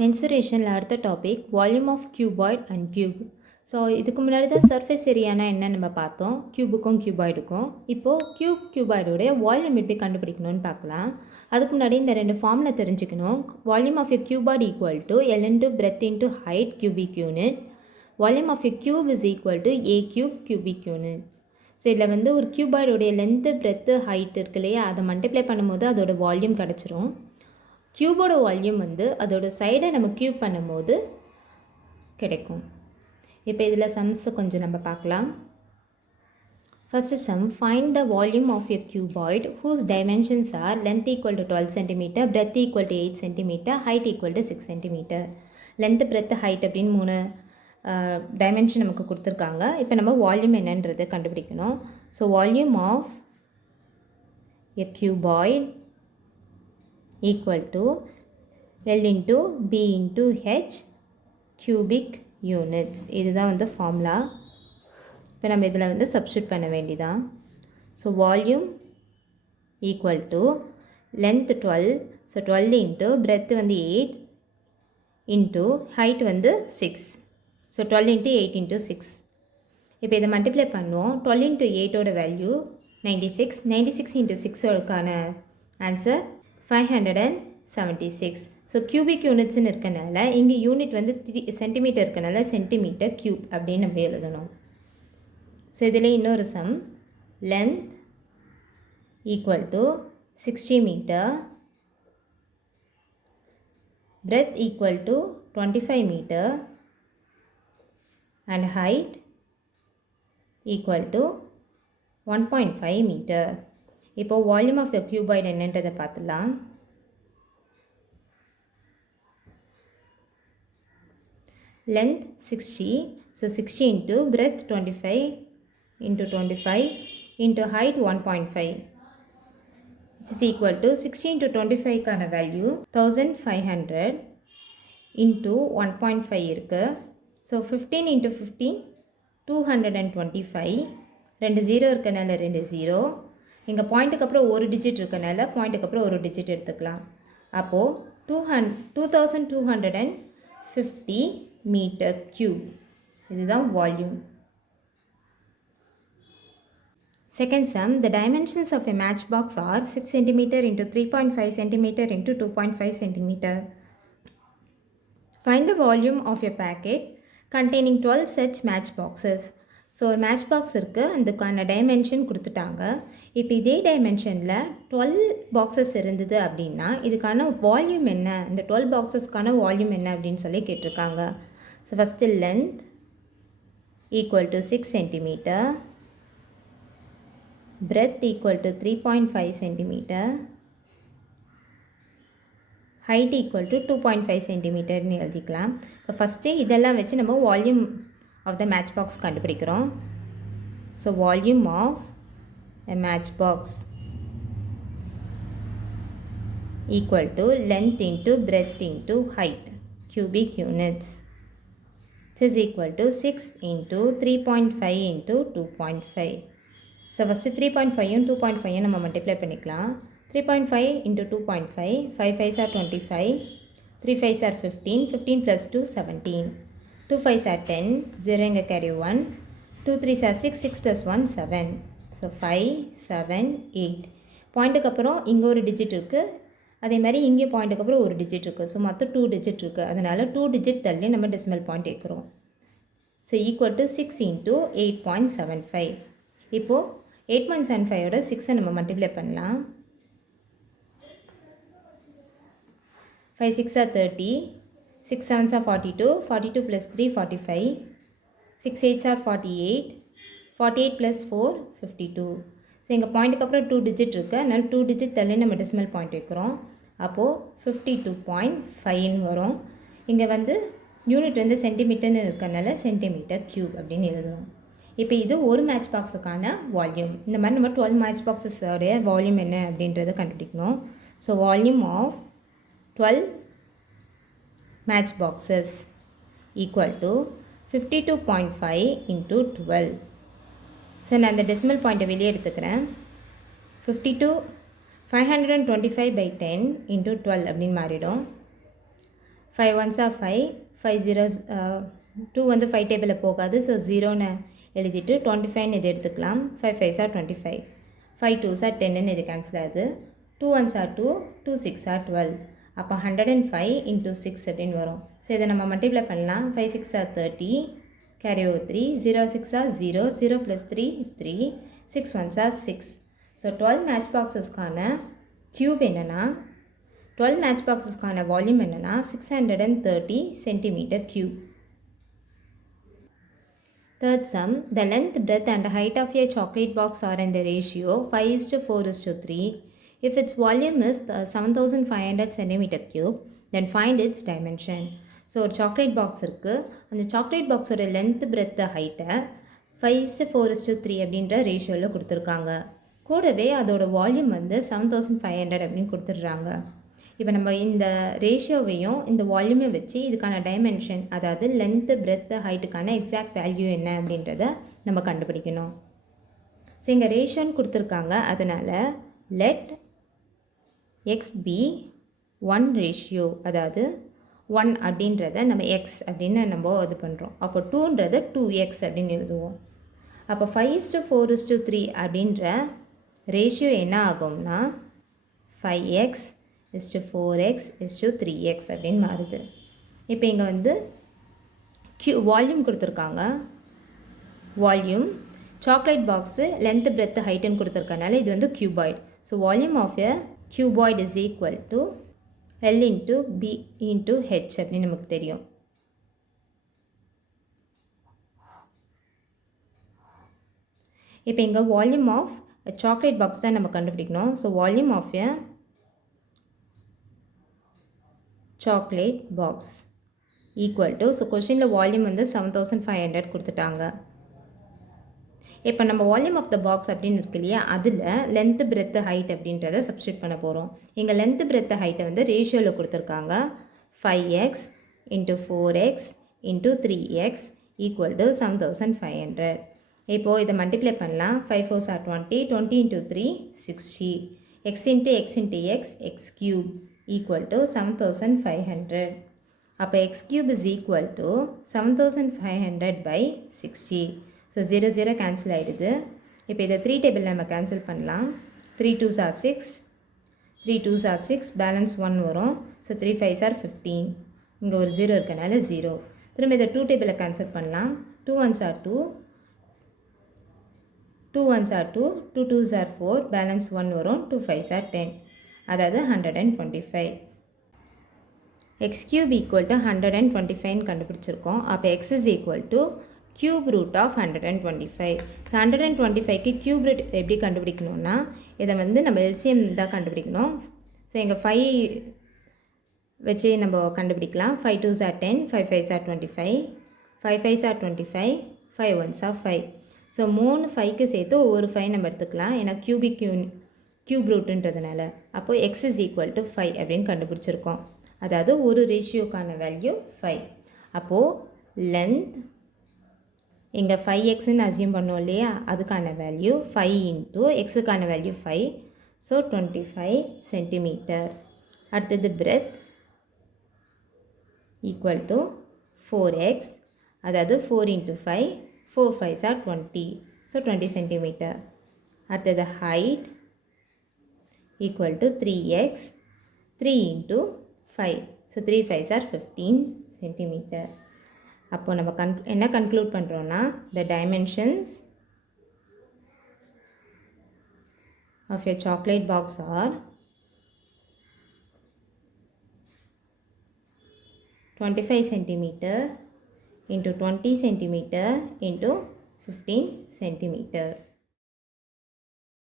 மென்சுரேஷனில் அடுத்த topic volume of cuboid and cube. So இதுக்கு முன்னாடி தான் சர்ஃபேஸ் ஏரியானா என்ன நம்ம பார்த்தோம், கியூபுக்கும் கியூபாய்டுக்கும். இப்போது கியூபாய்டோடைய வால்யூம் எப்படி கண்டுபிடிக்கணும்னு பார்க்கலாம். அதுக்கு முன்னாடி இந்த ரெண்டு ஃபார்மில் தெரிஞ்சுக்கணும். Volume of a cuboid equal to L into breadth into height cubic unit. Volume of a cube is equal to A cube cubic unit. So இதில் வந்து ஒரு கியூபாய்டோடைய லென்த்து பிரெத்து ஹைட் இருக்கு இல்லையா, அதை மல்டிப்ளை பண்ணும்போது அதோட வால்யூம் கிடச்சிரும். கியூபோட வால்யூம் வந்து அதோட சைடை நம்ம கியூப் பண்ணும்போது கிடைக்கும். இப்போ இதில் சம்ஸை கொஞ்சம் நம்ம பார்க்கலாம். First sum, find the volume of a cuboid whose dimensions are length equal to 12 centimetre, breadth equal to 8 centimetre, height equal to 6 centimetre. Length breadth height அப்படின்னு 3 டைமென்ஷன் நமக்கு கொடுத்துருக்காங்க. இப்போ நம்ம வால்யூம் என்னன்றது கண்டுபிடிக்கணும். So volume of a cuboid equal to L into B into H cubic units. இதுதான் வந்து formula. இப்போ நம்ம இதில் வந்து சப்ஸ்டியூட் பண்ண வேண்டியதான். So volume equal to length 12, so 12 into breadth வந்து 8 இன்ட்டு ஹைட் வந்து 6. So 12 into 8 into 6. இப்போ இதை மல்டிப்ளை பண்ணுவோம். 12 இன்ட்டு 8ஓட வேல்யூ 96, 96 இன்ட்டு 6ஓடுக்கான ஆன்சர் 576. ஸோ கியூபிக் யூனிட்ஸ்னு இருக்கனால இங்கே யூனிட் வந்து 3 சென்டிமீட்டர் இருக்கனால சென்டிமீட்டர் கியூப் அப்படின்னு நம்ம எழுதணும். ஸோ இதில் இன்னொரு sum, length equal to 60 metre, breadth equal to 25 metre and height equal to 1.5 metre. இப்போ வால்யூம் ஆஃப் த கியூபாய்டு என்னன்றதை பார்த்துலாம். Length 60, so 60 into breadth 25 into 25 into height 1.5 it's equal to 60 into 25க்கான value 1500 into 1.5 இருக்குது. So 15 into 15 225, 2 0 இருக்கனால 2 0. இங்கே பாயிண்ட்டுக்கு அப்புறம் ஒரு டிஜிட் இருக்கனால பாயிண்ட்டுக்கு அப்புறம் ஒரு டிஜிட் எடுத்துக்கலாம். அப்போது 2250 மீட்டர் கியூப். இதுதான் volume. Second sum, the dimensions of a matchbox are 6 cm into 3.5 cm into 2.5 cm. Find the volume of a packet containing 12 such matchboxes. So ஒரு மேட்ச் பாக்ஸ் இருக்குது, அதுக்கான டைமென்ஷன் கொடுத்துட்டாங்க. இப்போ இதே டைமென்ஷனில் 12 பாக்ஸஸ் இருந்தது அப்படின்னா இதுக்கான வால்யூம் என்ன, இந்த 12 பாக்ஸஸ்க்கான வால்யூம் என்ன அப்படின்னு சொல்லி கேட்டிருக்காங்க. So first length equal to 6 centimetre, breadth equal to 3.5 centimetre, height equal to 2.5 சென்டிமீட்டர்னு எழுதிக்கலாம். இப்போ ஃபஸ்ட்டு இதெல்லாம் வச்சு நம்ம வால்யூம் of the matchbox கண்டுபிடிக்கிறோம். So volume of a matchbox equal to length into breadth into height cubic units, which is equal to 6 into 3.5 into 2.5. So first 3.5 and 2.5 நம்ம multiply பண்ணிக்கலாம். 3.5 into 2.5, 5 5s are 25, 3 5s are 15, 15 plus 2 17, 2 5s are 10, 0 இங்கே carry 1, 2 3s are 6, 6 plus 1 7. So 5 7 8. பாயிண்ட்டுக்கு அப்புறம் இங்கே ஒரு digit இருக்குது, அதே மாதிரி இங்கே பாயிண்ட்டுக்கு அப்புறம் ஒரு டிஜிட் இருக்குது. ஸோ மொத்தம் 2 டிஜிட் இருக்குது, அதனால் 2 டிஜிட் தள்ளி நம்ம டெசிமல் பாயிண்ட் வைக்கிறோம். So equal to 6 into 8.75. இப்போது 8.75ஓட 6 நம்ம மல்டிப்ளை பண்ணலாம். 5 6 are 30, 6 7s are 42, 42 plus 3 45, 6 8s are 48, 48 plus 4 52. So எங்கள் பாயிண்ட்டுக்கு அப்புறம் 2 டிஜிட் இருக்குது, அதனால் 2 டிஜிட் தள்ளி நம்ம டெசிமல் பாயிண்ட் வைக்கிறோம். அப்போது 52.5 வரும். இங்கே வந்து யூனிட் வந்து சென்டிமீட்டர்னு இருக்கனால சென்டிமீட்டர் கியூப் அப்படின்னு எழுதுகிறோம். இப்போ இது ஒரு மேட்ச் பாக்ஸுக்கான வால்யூம். இந்த மாதிரி நம்ம 12 மேட்ச் பாக்ஸஸோடைய வால்யூம் என்ன அப்படின்றத கண்டுபிடிக்கணும். So volume of 12 matchboxes equal to 52.5 into 12. So நான் அந்த டெசிமல் பாயிண்ட்டை வெளியே எடுத்துக்கிறேன். 525 by 10 into 12 அப்படின்னு மாறிடும். 5 ones are 5, 5 zeros 2 வந்து 5 டேபிளில் போகாது. ஸோ 0ன்னு எழுதிட்டு 25 இது எடுத்துக்கலாம். 5 5s are 25, 5 2s are 10ன்னு இது கேன்சல் ஆகுது. 2 ones are 2, 2 6 are 12. அப்போ 105 into 6 அப்படின்னு வரும். ஸோ இதை நம்ம மல்டிப்ளை பண்ணலாம். 5 6 are 30, carry over 3, 0 6 are 0, 0 plus 3 3, 6 ones are 6. So 12 match பாக்ஸஸ்க்கான க்யூப் என்னென்னா 12 match boxesக்கான வால்யூம் என்னன்னா 630 centimeter cube. Third sum, the length, breadth and height of a chocolate box are in the ratio 5:4:3. If its volume is 7500 centimeter cube, then find its dimension. So ஒரு chocolate box இருக்குது. அந்த chocolate பாக்ஸோட length, breadth, ஹைட்டை 5:4:3 அப்படின்ற ரேஷியோவில் கொடுத்துருக்காங்க. கூடவே அதோட வால்யூம் வந்து 7500 அப்படின்னு கொடுத்துட்றாங்க. இப்போ நம்ம இந்த ரேஷியோவையும் இந்த வால்யூமை வச்சு இதுக்கான டைமென்ஷன், அதாவது லென்த்து, பிரெத்து, ஹைட்டுக்கான எக்ஸாக்ட் வேல்யூ என்ன அப்படின்றத நம்ம கண்டுபிடிக்கணும். ஸோ இங்கே ரேஷியோன்னு கொடுத்துருக்காங்க. அதனால் லெட் எக்ஸ் பி 1 ரேஷியோ, அதாவது 1 அப்படின்றத நம்ம எக்ஸ் அப்படின்னு நம்ம இது பண்ணுறோம். அப்போ 2ன்றதை 2x அப்படின்னு எழுதுவோம். அப்போ 5:4:3 அப்படின்ற ரேஷியோ என்ன ஆகும்னா 5x is to 4x is to 3x அப்படின்னு மாறுது. இப்போ இங்கே வந்து வால்யூம் கொடுத்துருக்காங்க. Volume chocolate box length, breadth, ஹைட்டுன்னு கொடுத்துருக்கனால இது வந்து cuboid. So volume of a cuboid is equal to L into B into H அப்படின்னு நமக்கு தெரியும். இப்போ இங்கே வால்யூம் ஆஃப் சாக்லேட் பாக்ஸ் தான் நம்ம கண்டுபிடிக்கணும். So volume of a chocolate box equal to, so கொஷினில் வால்யூம் வந்து 7500 கொடுத்துட்டாங்க. இப்போ நம்ம வால்யூம் ஆஃப் த பாக்ஸ் அப்படின்னு இருக்கு இல்லையா, அதில் லென்த்து, பிரெத்து, ஹைட் அப்படின்றத சப்ஸ்டியூட் பண்ண போகிறோம். இங்கே லென்த்து, பிரெத்து, ஹைட்டை வந்து ரேஷியோவில் கொடுத்துருக்காங்க. 5x into 4x into 3x equal to 7500. இப்போது இதை மல்டிப்ளை பண்ணலாம். 5 4s are 20, 20 into 3 60, x into x into x, x cube equal to 7500. அப்போ x cube is equal to 7500 by 60. So 0 0 cancel ஆகிடுது. இப்போ இதை 3 டேபிளில் நம்ம கேன்சல் பண்ணலாம். 3 2s are 6, 3 2s are 6, balance 1 வரும். So 3 5s are 15. இங்கே ஒரு 0 இருக்கனால 0. திரும்ப இதை 2 டேபிளில் கேன்சல் பண்ணலாம். 2 1s are 2, 2 1s are 2, 2 2s are 4, balance 1 வரும். 2 5s are 10, அதாவது 125. x cube equal to 125 கண்டுபிடிச்சிருக்கோம். அப்போ x is equal to cube root of 125. So 125க்கு cube root எப்படி கண்டுபிடிக்கணும்னா, இதை வந்து நம்ம LCM தான் கண்டுபிடிக்கணும். ஸோ இங்கே 5 வச்சு நம்ம கண்டுபிடிக்கலாம். 5 2s are 10, 5 5s are 25, 5 5s are 25, 5 1s are 5. So 3 5க்கு சேர்த்து ஒரு 5 நம்ம எடுத்துக்கலாம். ஏன்னா கியூப் ரூட்டுன்றதுனால. அப்போது x is equal to 5 அப்படின்னு கண்டுபிடிச்சிருக்கோம். அதாவது ஒரு ரேஷியோக்கான வேல்யூ 5. அப்போது லென்த் இங்கே 5xன்னு அசியூம் பண்ணோம் இல்லையா, அதுக்கான வேல்யூ 5 இன்ட்டு எக்ஸுக்கான வேல்யூ 5, ஸோ 25 சென்டிமீட்டர். அடுத்தது பிரெத் ஈக்குவல் டு 4x, அதாவது 4 into 5, 4 5s are 20, so 20 centimetre. அடுத்தது height equal to 3x, 3 into 5, so 3 5s are 15 centimetre. அப்போது நம்ம என்ன கன்க்ளூட் பண்ணுறோன்னா, the dimensions of a chocolate box are 25 centimeter into 20 centimeter into 15 centimeter.